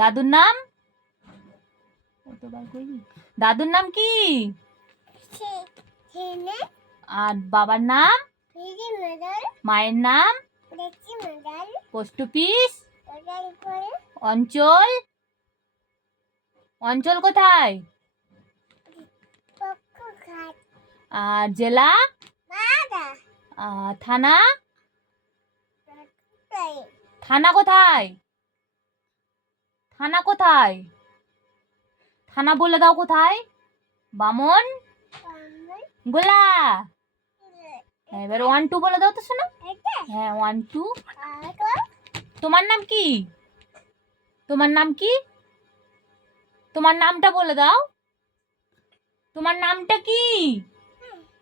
দাদুর নাম দাদুর নাম কি? আর বাবার নাম? মায়ের নাম? Post office? অঞ্চল? অঞ্চল কোথায়? আর জেলা? থানা? থানা কোথায়? থানা কোথায়? থানা বলে দাও কোথায়? বামন গোলা। এবার 1 2 বলে দাও তো শোনো। হ্যাঁ 1 2। তোমার নাম কি? তোমার নাম কি? তোমার নামটা বলে দাও। তোমার নামটা কি?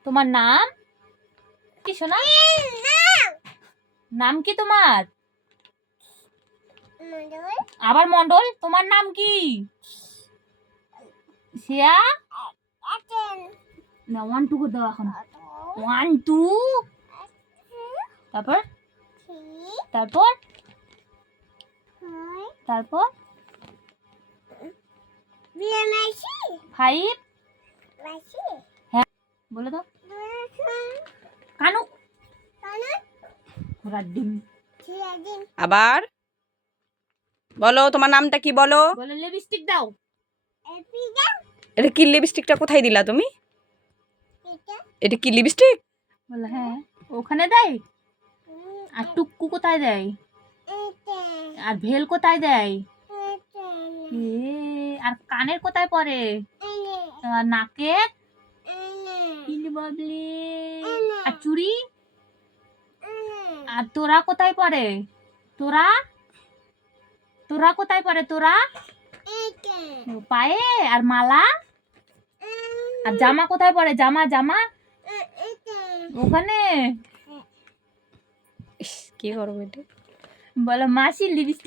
তোমার নাম কি শোনা? নাম কি তোমার? আবার মন্ডল। তোমার নাম কি? শিয়া না 1 2 করে দাও এখন। 1 2 তারপর তারপর তারপর 5 হ্যাঁ বলে দাও। কানু ঘোড়ার ডিম। আবার বলো তোমার নামটা কি বলো? বলে লিপস্টিক দাও। এটা কি লিপস্টিকটা কোথায় দিলা তুমি? এটা কি লিপস্টিক? বলে হ্যাঁ ওখানে দেয়। আর টুকু কোথায় দেয়? আর ভেল কোথায় দেয়? আর কানের কোথায় পড়ে? আর নাকে? আর চুড়ি? আর তোরা কোথায় পড়ে? তোরা তোরা কোথায় পড়ে? তোরা পায়ে? আর মালা? আর জামা কোথায় পড়ে? জামা জামা ওখানে। কি করবো এটা? বলো মাসি লিপস্টিক